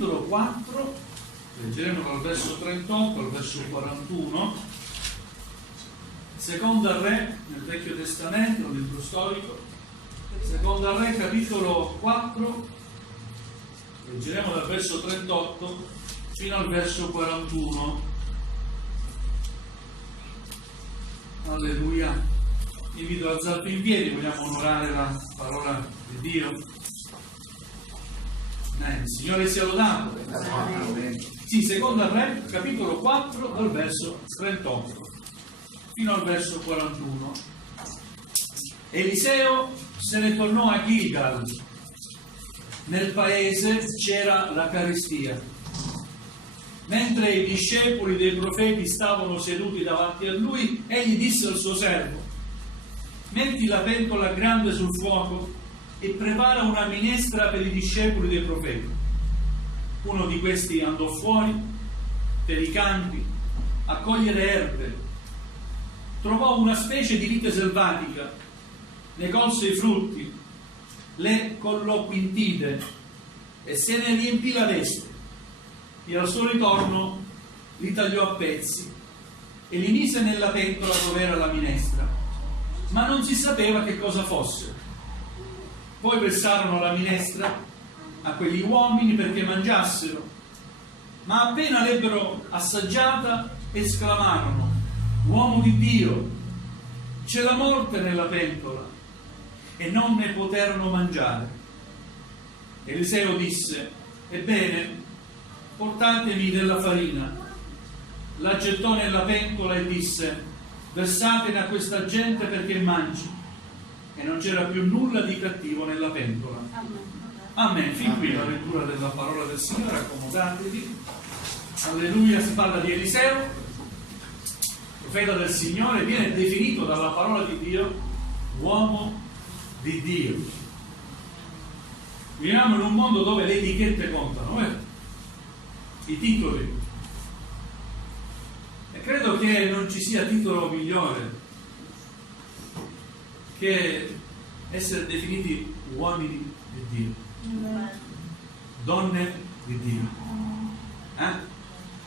capitolo 4, leggeremo dal verso 38 al verso 41. Seconda Re, nel Vecchio Testamento, nel libro storico. Seconda Re, capitolo 4, leggeremo dal verso 38 fino al verso 41. Alleluia. Invito ad alzarvi in piedi, vogliamo onorare la parola di Dio. Il Signore sia lodato. Sì, seconda Re, capitolo 4, dal verso 38 fino al verso 41. Eliseo se ne tornò a Gilgal. Nel paese c'era la carestia. Mentre i discepoli dei profeti stavano seduti davanti a lui, egli disse al suo servo: metti la pentola grande sul fuoco e prepara una minestra per i discepoli dei profeti. Uno di questi andò fuori per i campi a cogliere erbe. Trovò una specie di vite selvatica, ne colse i frutti, le collò quintide e se ne riempì la veste. E al suo ritorno li tagliò a pezzi e li mise nella pentola dove era la minestra, ma non si sapeva che cosa fosse. Poi versarono la minestra a quegli uomini perché mangiassero, ma appena l'ebbero assaggiata esclamarono: uomo di Dio, c'è la morte nella pentola, e non ne poterono mangiare. Eliseo disse: ebbene, portatemi della farina. La gettò nella pentola e disse: versatene a questa gente perché mangi. E non c'era più nulla di cattivo nella pentola. Amen. Fin qui la lettura della parola del Signore. Accomodatevi. Alleluia. Si parla di Eliseo, profeta del Signore. Viene definito dalla parola di Dio uomo di Dio. Viviamo in un mondo dove le etichette contano, vero? I titoli, e credo che non ci sia titolo migliore che essere definiti uomini di Dio, donne di Dio,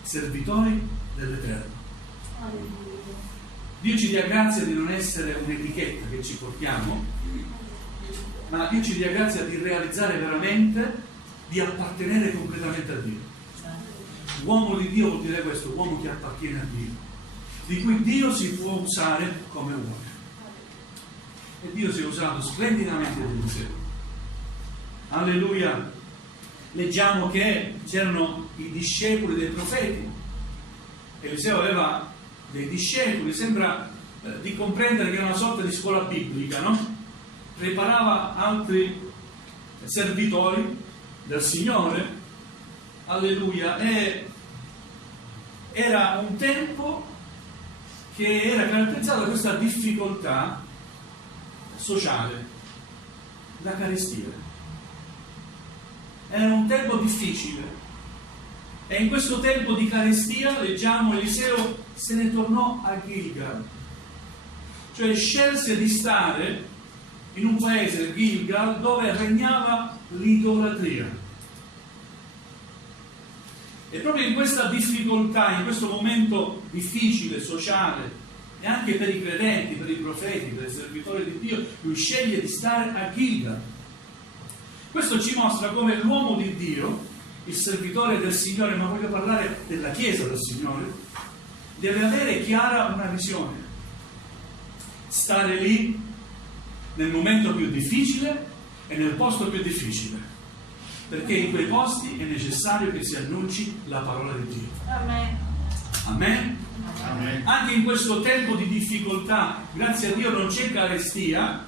servitori dell'Eterno. Dio ci dia grazia di non essere un'etichetta che ci portiamo, ma Dio ci dia grazia di realizzare veramente, di appartenere completamente a Dio. Uomo di Dio vuol dire questo, uomo che appartiene a Dio, di cui Dio si può usare come uomo. E Dio si è usato splendidamente di Eliseo. Alleluia. Leggiamo che c'erano i discepoli dei profeti. Eliseo aveva dei discepoli, sembra di comprendere che era una sorta di scuola biblica, no? Preparava altri servitori del Signore. Alleluia. E era un tempo che era caratterizzato da questa difficoltà sociale, la carestia. Era un tempo difficile e in questo tempo di carestia, leggiamo, Eliseo se ne tornò a Gilgal, cioè scelse di stare in un paese, Gilgal, dove regnava l'idolatria. E proprio in questa difficoltà, in questo momento difficile, sociale, e anche per i credenti, per i profeti, per i servitori di Dio, lui sceglie di stare a Gilgal. Questo ci mostra come l'uomo di Dio, il servitore del Signore, ma voglio parlare della Chiesa del Signore, deve avere chiara una visione. Stare lì nel momento più difficile e nel posto più difficile, perché in quei posti è necessario che si annunci la parola di Dio. Amen. Amen. Amen. Anche in questo tempo di difficoltà, grazie a Dio non c'è carestia,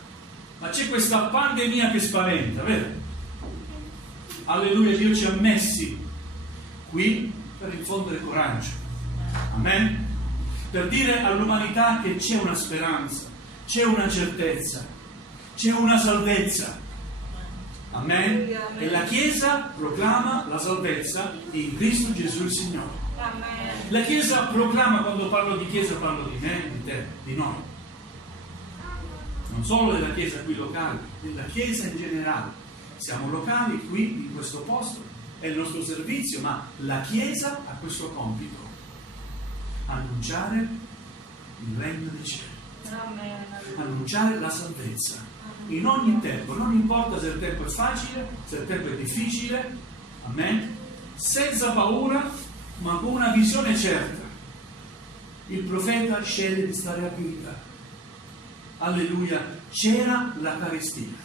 ma c'è questa pandemia che spaventa, vero? Alleluia, Dio ci ha messi qui per infondere coraggio. Amen. Per dire all'umanità che c'è una speranza, c'è una certezza, c'è una salvezza. Amen. E la Chiesa proclama la salvezza in Cristo Gesù il Signore. Amen. La Chiesa proclama, quando parlo di Chiesa parlo di me, di te, di noi. Non solo della Chiesa qui locale, della Chiesa in generale. Siamo locali qui in questo posto è il nostro servizio, ma la Chiesa ha questo compito: annunciare il regno dei cieli, annunciare la salvezza in ogni tempo, non importa se il tempo è facile, se il tempo è difficile, amen, senza paura, ma con una visione certa. Il profeta sceglie di stare a vita. Alleluia. C'era l'Eucaristia.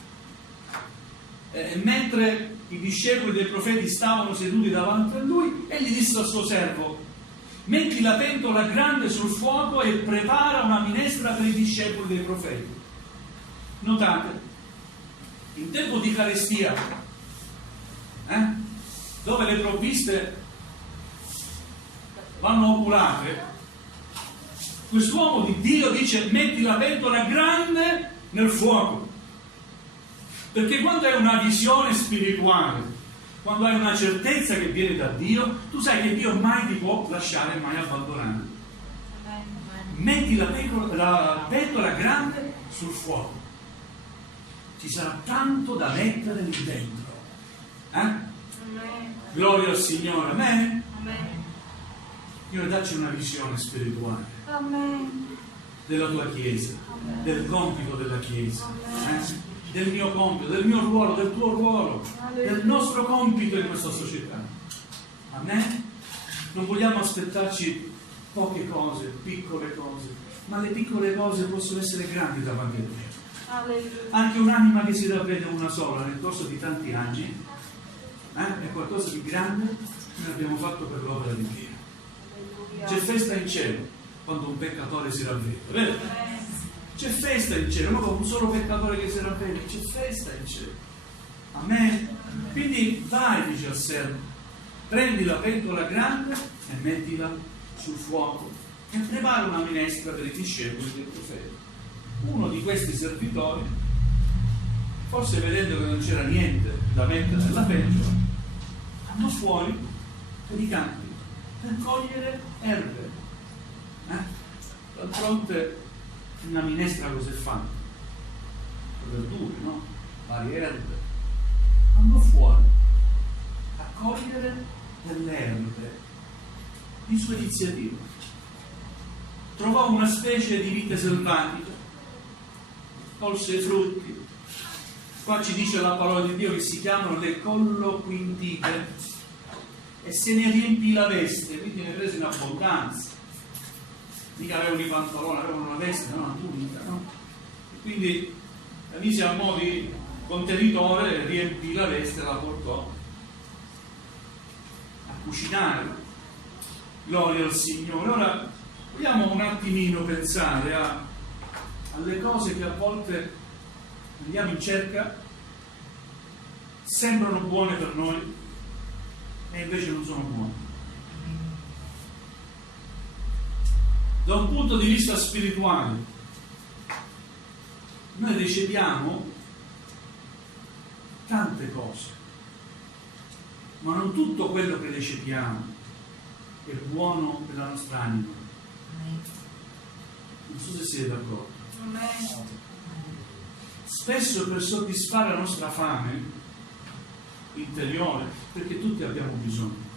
Mentre i discepoli dei profeti stavano seduti davanti a lui, egli disse al suo servo: metti la pentola grande sul fuoco e prepara una minestra per i discepoli dei profeti. Notate, in tempo di Eucaristia, dove le provviste vanno oculate, quest'uomo di Dio dice: metti la pentola grande nel fuoco. Perché quando hai una visione spirituale, quando hai una certezza che viene da Dio, tu sai che Dio mai ti può lasciare, mai abbandonare. Metti la pentola grande sul fuoco. Ci sarà tanto da mettere lì dentro. Gloria al Signore. Amen. Dio, dacci una visione spirituale. Amen. Della tua Chiesa, Amen. del compito della Chiesa, del mio compito, del mio ruolo, del tuo ruolo, del nostro compito in questa società. Amen? Non vogliamo aspettarci poche cose, piccole cose, ma le piccole cose possono essere grandi davanti a Dio. Alleluia. Anche un'anima che si ravvede una sola nel corso di tanti anni è qualcosa di grande che noi abbiamo fatto per l'opera di Dio. C'è festa in cielo quando un peccatore si ravvede, vero? C'è festa in cielo, non con un solo peccatore che si ravvede, c'è festa in cielo. Amen. Quindi vai, dice al servo, prendi la pentola grande e mettila sul fuoco e prepara una minestra per i discepoli del profeta. Uno di questi servitori, forse vedendo che non c'era niente da mettere nella pentola, andò fuori per i campi per cogliere erbe. D'altronde una minestra cosa è fatta? Verdure, no? Varie erbe. Andò fuori a cogliere delle erbe di sua iniziativa. Trovò una specie di vite selvatica, colse i frutti. Qua ci dice la parola di Dio che si chiamano le colloquintide, e se ne riempì la veste, quindi ne prese in abbondanza. Mica avevano i pantaloni, avevano una veste, no? Una tunica, no? E quindi la mise a mo' di contenitore, riempì la veste e la portò a cucinare. Gloria al Signore. Ora vogliamo un attimino pensare alle cose che a volte andiamo in cerca, sembrano buone per noi e invece non sono buone. Da un punto di vista spirituale, noi riceviamo tante cose, ma non tutto quello che riceviamo è buono per la nostra anima. Non so se siete d'accordo. Spesso per soddisfare la nostra fame interiore, perché tutti abbiamo bisogno.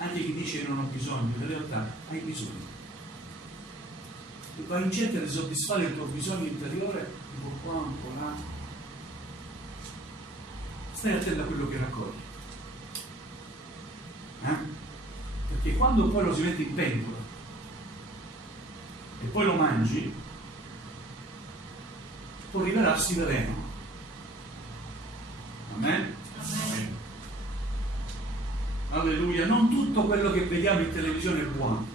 Anche chi dice che non ho bisogno, in realtà hai bisogno. E vai in cerca di soddisfare il tuo bisogno interiore un po' qua, un po' là. Stai attento a quello che raccogli. Perché quando poi lo si mette in pentola e poi lo mangi, può rivelarsi veleno. Amen? Amen. Alleluia. Non tutto quello che vediamo in televisione è buono.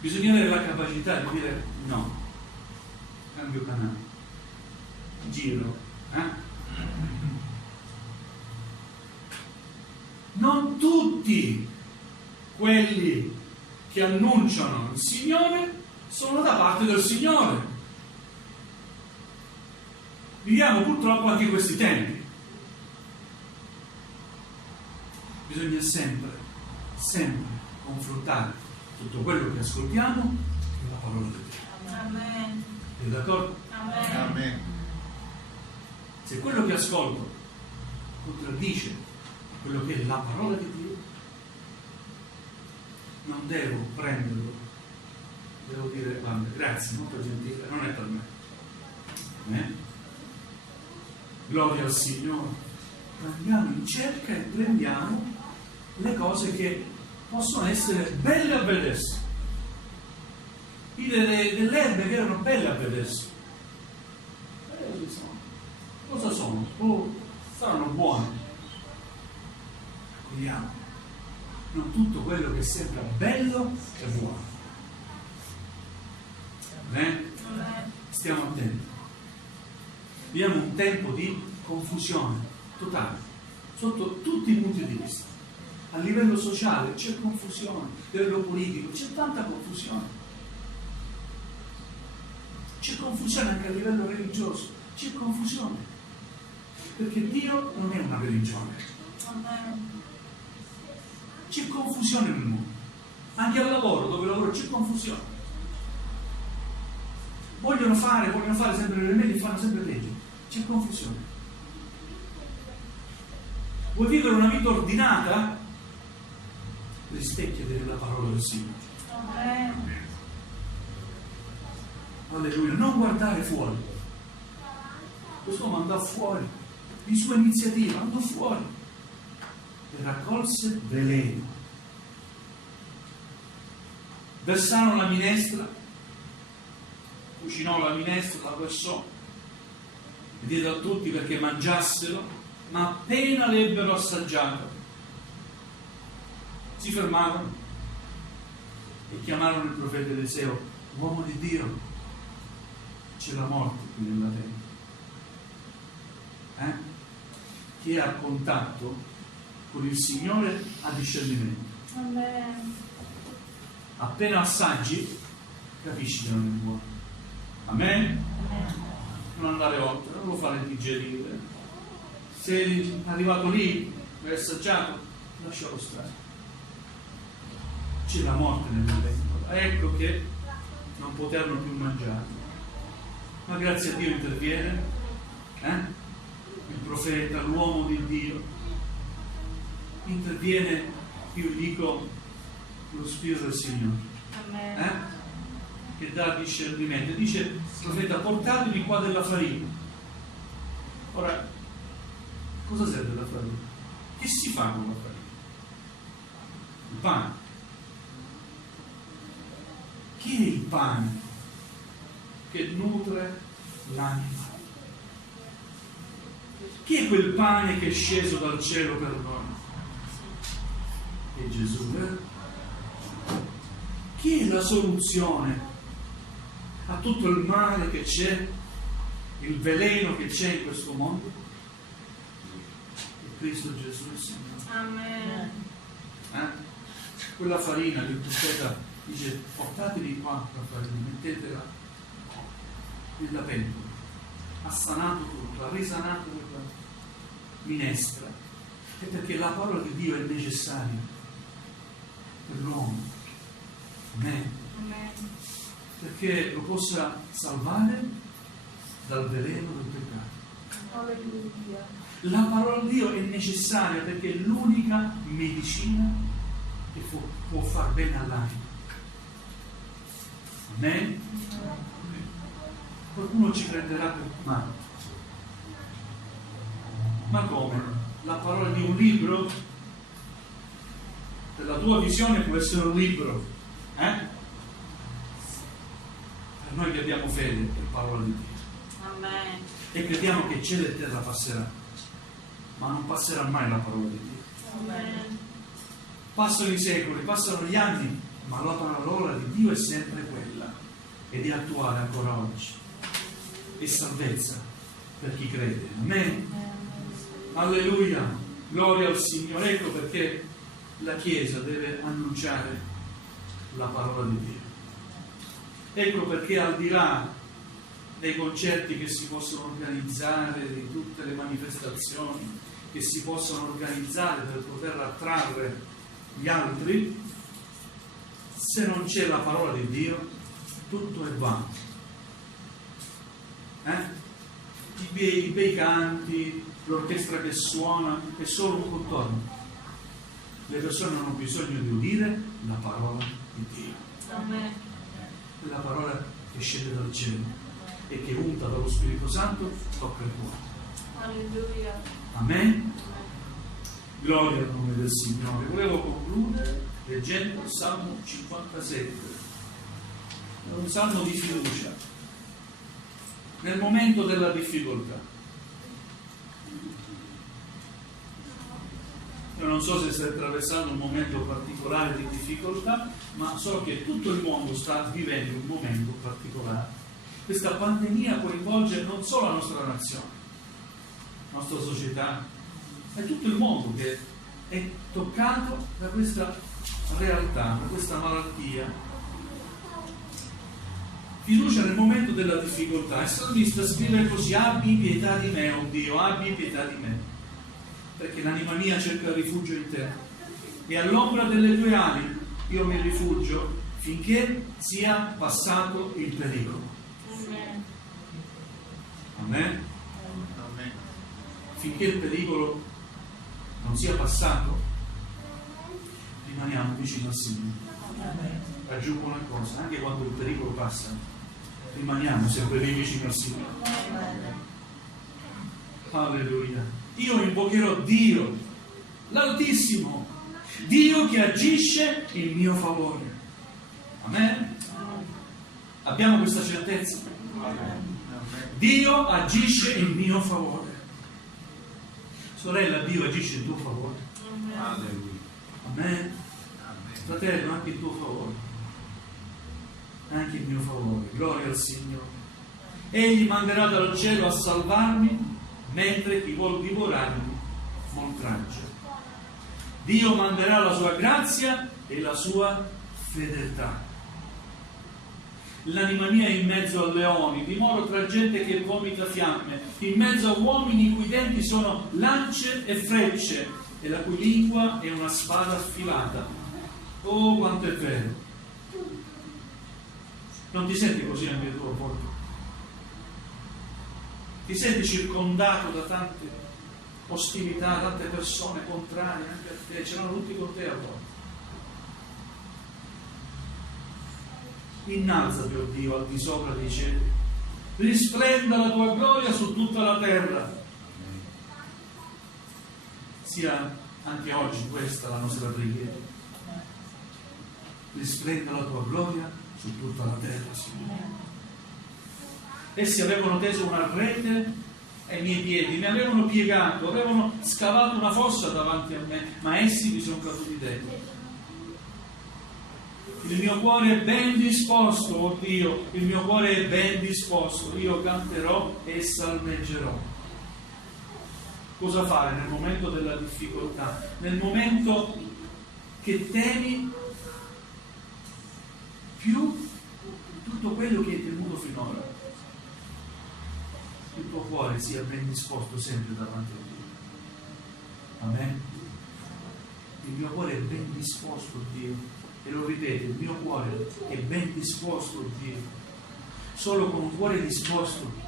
Bisogna avere la capacità di dire no, cambio canale, giro. Non tutti quelli che annunciano il Signore sono da parte del Signore. Viviamo purtroppo anche questi tempi. Bisogna sempre confrontare tutto quello che ascoltiamo con la parola di Dio. Amen. Siete d'accordo? Amen. Amen. Se quello che ascolto contraddice quello che è la parola di Dio, non devo prenderlo, devo dire guarda, grazie, molto gentile, non è per me. Gloria al Signore. Andiamo in cerca e prendiamo le cose che possono essere belle a vedersi. Delle erbe che erano belle a vedersi. Cosa sono? Saranno buone. Accogliamo. Non tutto quello che sembra bello è buono. Stiamo attenti. Viviamo un tempo di confusione totale, sotto tutti i punti di vista. A livello sociale c'è confusione, a livello politico c'è tanta confusione. C'è confusione anche a livello religioso, c'è confusione. Perché Dio non è una religione. C'è confusione nel mondo. Anche al lavoro, dove lavoro c'è confusione. Vogliono fare sempre le rimedi, fanno sempre peggio. C'è confusione. Vuoi vivere una vita ordinata? Rispecchia della parola del Signore. Alleluia. Non guardare fuori. Quest'uomo andò fuori di sua iniziativa, andò fuori e raccolse veleno. Versarono la minestra, cucinò la minestra, la versò e diede a tutti perché mangiassero, ma appena l'ebbero assaggiata si fermarono e chiamarono il profeta Eliseo: uomo di Dio, c'è la morte qui nella terra. Chi è a contatto con il Signore ha discernimento. Amen. Appena assaggi capisci che non è buono. Amen? Non andare oltre, non lo fare digerire. Se è arrivato lì, l'hai assaggiato, lascialo stare. C'è la morte nella pentola. Ecco che non poterono più mangiare. Ma grazie a Dio interviene, il profeta, l'uomo di Dio, interviene, io dico, lo Spirito del Signore, che dà discernimento. Dice il profeta: portatevi qua della farina. Ora, cosa serve la farina? Che si fa con la farina? Il pane. Chi è il pane che nutre l'anima? Chi è quel pane che è sceso dal cielo per noi? È Gesù, Chi è la soluzione a tutto il male che c'è, il veleno che c'è in questo mondo? È Cristo Gesù il Signore. Amen. Quella farina che il profeta dice: portatevi qua la farina, mettetela nella pentola. Ha sanato tutto, ha risanato quella minestra. È perché la parola di Dio è necessaria per l'uomo. Amen. Perché lo possa salvare dal veleno del peccato. Alleluia. La parola di Dio è necessaria perché è l'unica medicina che può far bene all'anima. Amen? Qualcuno ci prenderà per mano. Ma come? La parola di un libro? Per la tua visione può essere un libro, Per noi che abbiamo fede è parola di Dio. Amen. E crediamo che cielo e terra passerà, ma non passerà mai la parola di Dio. Amen. Passano i secoli, passano gli anni, ma la parola di Dio è sempre quella ed è attuale ancora oggi. È salvezza per chi crede. Amen. Alleluia, gloria al Signore. Ecco perché la Chiesa deve annunciare la parola di Dio. Ecco perché al di là dei concerti che si possono organizzare, di tutte le manifestazioni che si possono organizzare per poter attrarre gli altri, se non c'è la parola di Dio tutto è vano. i bei canti, l'orchestra che suona, è solo un contorno. Le persone hanno bisogno di udire la parola di Dio. Amen. La parola che scende dal cielo e che unta dallo Spirito Santo tocca il cuore. Alleluia. Amen. Gloria al nome del Signore. Volevo concludere leggendo il Salmo 57. È un salmo di fiducia nel momento della difficoltà. Io non so se stai attraversando un momento particolare di difficoltà, ma so che tutto il mondo sta vivendo un momento particolare. Questa pandemia coinvolge non solo la nostra nazione, la nostra società, è tutto il mondo che è toccato da questa realtà, da questa malattia. Fiducia nel momento della difficoltà. Il salmista scrive così: abbi pietà di me, oh Dio, abbi pietà di me, perché l'anima mia cerca rifugio in te, e all'ombra delle tue ali io mi rifugio finché sia passato il pericolo. Amen. Amen? Finché il pericolo non sia passato, rimaniamo vicino al Signore. Aggiungo una cosa: anche quando il pericolo passa, rimaniamo sempre lì vicino al Signore. Alleluia. Io invocherò Dio, l'Altissimo, Dio che agisce in mio favore. Amen? Abbiamo questa certezza? Dio agisce in mio favore. Sorella, Dio agisce in tuo favore. Amen? Fratello, anche in tuo favore. Anche in mio favore. Gloria al Signore. Egli manderà dal cielo a salvarmi, mentre chi vuol divorarmi m'oltraggia. Dio manderà la sua grazia e la sua fedeltà. L'anima mia è in mezzo a leoni, dimoro tra gente che vomita fiamme, in mezzo a uomini i cui denti sono lance e frecce, e la cui lingua è una spada affilata. Oh, quanto è vero! Non ti senti così anche tu a volte? Ti senti circondato da tante ostilità, tante persone contrarie anche a te, c'erano tutti con te a volte. Innalzati, oh Dio, al di sopra dei cieli, risplenda la tua gloria su tutta la terra. Sia anche oggi questa la nostra preghiera. Risplenda la tua gloria su tutta la terra, Signore. Essi avevano teso una rete ai miei piedi, mi avevano piegato, avevano scavato una fossa davanti a me, ma essi mi sono caduti dentro. Il mio cuore è ben disposto, oh Dio, il mio cuore è ben disposto, io canterò e salmeggerò. Cosa fare nel momento della difficoltà? Nel momento che temi più di tutto quello che hai temuto finora. Il tuo cuore sia ben disposto sempre davanti a Dio. Amen. Il mio cuore è ben disposto, Dio. E lo ripeto, il mio cuore è ben disposto, Dio. Solo con un cuore disposto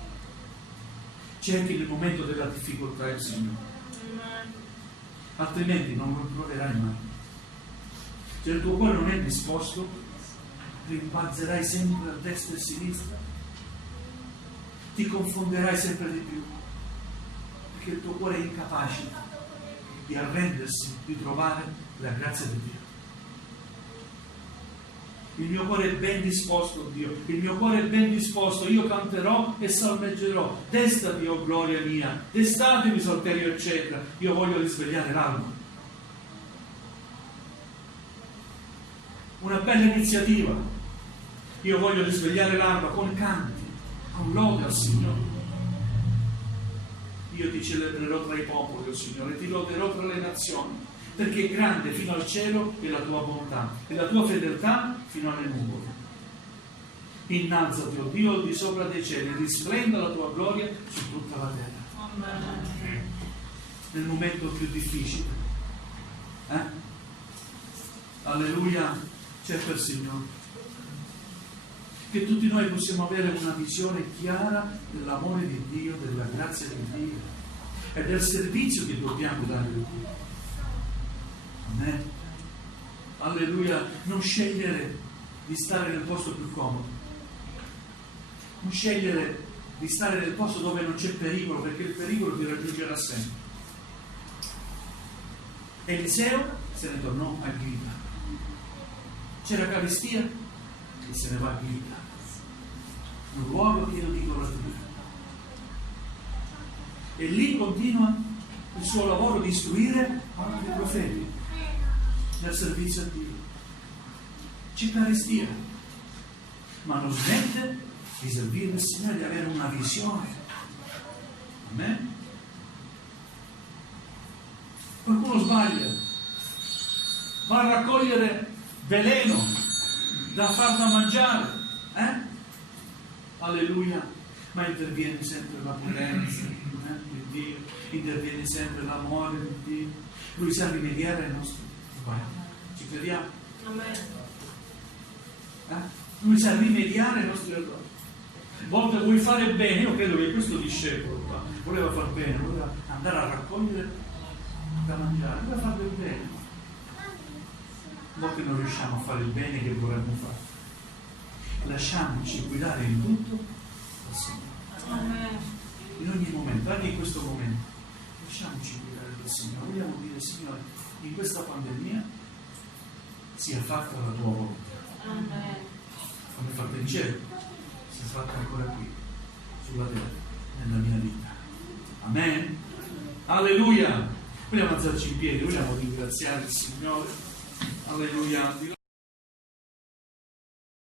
cerchi nel momento della difficoltà il Signore. Altrimenti non lo troverai mai. Se il tuo cuore non è disposto, rimpalzerai sempre a destra e a sinistra, ti confonderai sempre di più, perché il tuo cuore è incapace di arrendersi, di trovare la grazia di Dio. Il mio cuore è ben disposto, Dio, il mio cuore è ben disposto, io canterò e salmeggerò. Destati, oh gloria mia, destatevi, salterio eccetera, io voglio risvegliare l'alma. Una bella iniziativa, io voglio risvegliare l'alma con canti, con lode al Signore. Io ti celebrerò tra i popoli, oh Signore, ti loderò tra le nazioni, perché grande fino al cielo è la tua bontà e la tua fedeltà fino alle nuvole. Innalzati, oh Dio, al di sopra dei cieli, risplenda la tua gloria su tutta la terra. Amen. Nel momento più difficile, alleluia, c'è per Signore. che tutti noi possiamo avere una visione chiara dell'amore di Dio, della grazia di Dio e del servizio che dobbiamo dare a Dio. Amen. Alleluia. Non scegliere di stare nel posto più comodo, non scegliere di stare nel posto dove non c'è pericolo, perché il pericolo ti raggiungerà sempre. Eliseo se ne tornò a Gilgal. C'era carestia e se ne va a Gilgal, un luogo pieno di idolatria. E lì continua il suo lavoro di istruire altri profeti nel servizio a Dio. C'è carestia, ma non smette di servire il Signore, di avere una visione. Amen? Qualcuno sbaglia, va a raccogliere veleno da far da mangiare, Alleluia, ma interviene sempre la potenza di Dio, interviene sempre l'amore di Dio. Lui sa rimediare ai nostri sbagli. Ci crediamo? Amen. Lui sa rimediare ai nostri errori. A volte vuoi fare bene, io credo che questo discepolo qua voleva far bene, voleva andare a raccogliere da mangiare, voleva fare del bene. A volte non riusciamo a fare il bene che vorremmo fare. Lasciamoci guidare in tutto dal Signore. Amen. In ogni momento, anche in questo momento, lasciamoci guidare dal Signore. Vogliamo dire, Signore, in questa pandemia sia fatta la tua volontà. Amen. Come fatta in cielo, sia fatta ancora qui, sulla terra, nella mia vita. Amen. Alleluia. Vogliamo alzarci in piedi, vogliamo ringraziare il Signore. Alleluia.